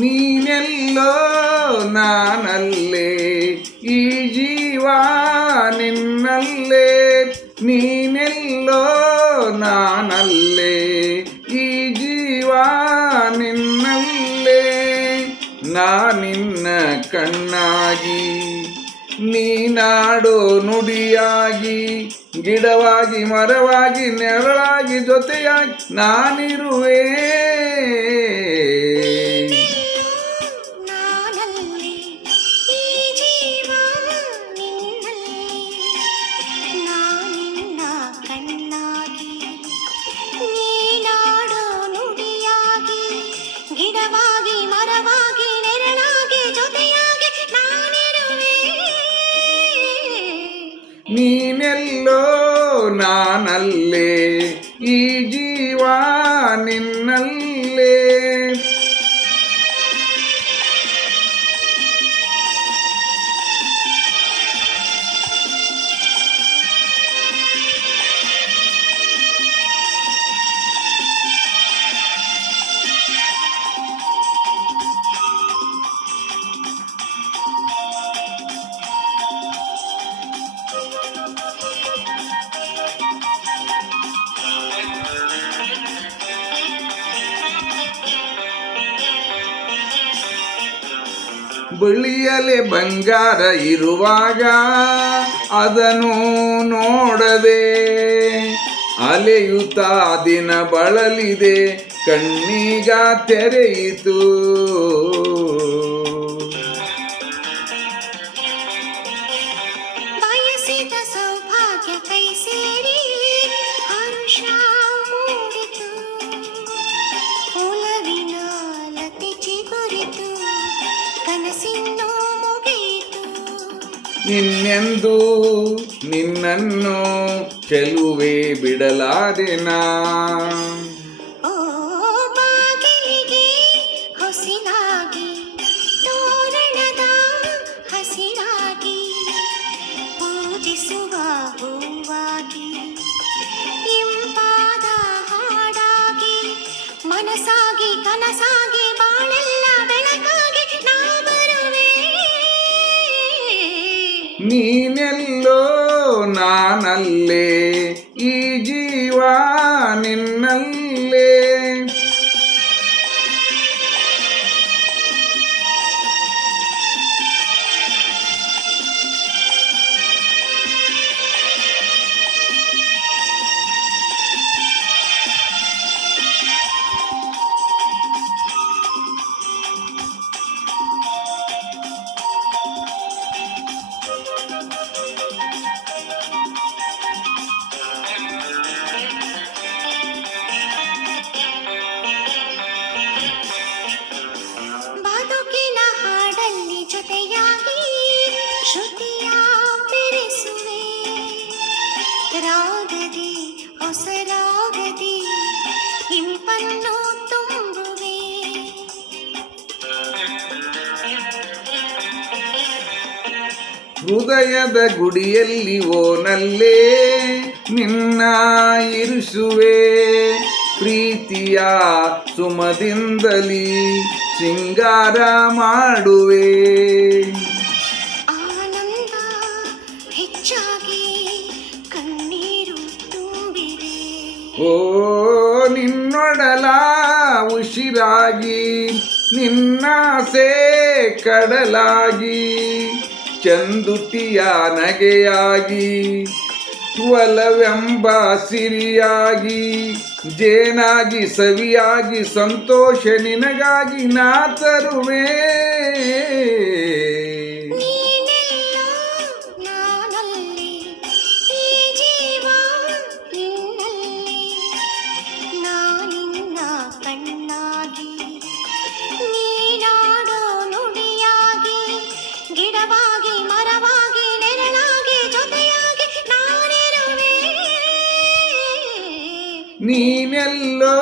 ನೀನೆಲ್ಲೋ ನಾನಲ್ಲೇ, ಈ ಜೀವ ನಿನ್ನಲ್ಲೇ. ನೀನೆಲ್ಲೋ ನಾನಲ್ಲೇ, ಈ ಜೀವ ನಿನ್ನಲ್ಲೇ. ನಾನಿನ್ನ ಕಣ್ಣಾಗಿ, ನೀನಾಡೋ ನುಡಿಯಾಗಿ, ಗಿಡವಾಗಿ ಮರವಾಗಿ ನೆರಳಾಗಿ ಜೊತೆಯಾಗಿ ನಾನಿರುವೆ. ನೀನೆಲ್ಲೋ ನಾನಲ್ಲೇ, ಈ ಜೀವ ನಿನ್ನಲ್ಲೇ. ಬಳಿಯಲೆ ಬಂಗಾರ ಇರುವಾಗ ಅದನ್ನು ನೋಡದೆ, ಅಲೆಯುತ್ತಾ ದಿನ ಬಳಲಿದೆ, ಕಣ್ಣೀಗ ತೆರೆಯಿತು. ಬಯಸಿದ ಸೌಭಾಗ್ಯ ಕೈ ಸೇರಿ ಹರುಷ ಮೂಡಿತು, ಒಲವಿನ ಲತೆ ಚಿಗುರಿತು, ಕನಸಿನ್ನು ಮುಗಿಯಿತು. ಇನ್ನೆಂದು ನಿನ್ನನ್ನು ಚೆಲುವೆ ಬಿಡಲಾರೆನಾ. ಓ ಬಾಗಿಲಿಗೆ ಹೊಸಿನಾಗಿ, ತೋರಣದ ಹಸಿರಾಗಿ, ಪೂಜಿಸುವ ಹೂವಾಗಿ, ಇಂಪಾದ ಹಾಡಾಗಿ, ಮನಸಾಗಿ ಕನಸಾಗಿ, ಬಾಳೆಲ್ಲ ಬೆಳಕಾಗಿ ನಾ ಬರುವೆ. ನೀನೆಲ್ಲೋ ನಾನಲ್ಲೇ, ಈ ಜೀವ ನಿನ್ನಲ್ಲೇ. ಬದುಕಿನ ಹಾಡಲ್ಲಿ ಜೊತೆಯಾಗಿ ಶ್ರುತಿಯ ಬೆರೆಸುವೆ, ರಾಗದಿ ಹೊಸ ರಾಗದಿ ಇಂಪನ್ನು ತುಂಬುವೆ. ಹೃದಯದ ಗುಡಿಯಲ್ಲಿ ಓನಲ್ಲೇ ನಿನ್ನ ಇರಿಸುವೆ, ಪ್ರೀತಿಯ ಸುಮದಿಂದಲಿ ಸಿಂಗಾರ ಮಾಡುವೆ. ಆನಂದ ಹೆಚ್ಚಾಗಿ ಕಣ್ಣೀರು ತುಂಬಿದೆ, ಓ ನಿನ್ನೊಡಲ ಉಸಿರಾಗಿ, ನಿನ್ನಾಸೆ ಕಡಲಾಗಿ, ಚಂದುಟಿಯ ನಗೆಯಾಗಿ, ಒಲವೆಂಬ ಸಿರಿಯಾಗಿ, ಜೇನಾಗಿ ಸವಿಯಾಗಿ, ಸಂತೋಷ ನಿನಗಾಗಿ ನಾ ತರುವೆ. ನೀನೆಲ್ಲೋ ನಾನಲ್ಲಿ, ಈ ಜೀವ ನಿನ್ನಲ್ಲಿ. ನಾನಿನ್ನ ಕಣ್ಣಾಗಿ, ನೀನಾಡೋ ನುಡಿಯಾಗಿ, ಗಿಡವಾಗಿ ಮರವಾಗಿ ನೆರಳಾಗಿ ಜೊತೆಯಾಗಿ ನಾನಿರುವೆ. ನೀನೆಲ್ಲೋ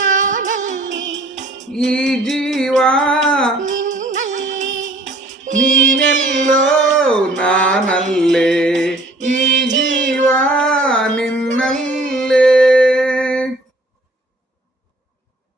ನಾನಲ್ಲಿ, ಈ ಜೀವ ನಿನ್ನಲ್ಲಿ. ನೀನೆಲ್ಲೋ ನಾನಲ್ಲೇ. ಈ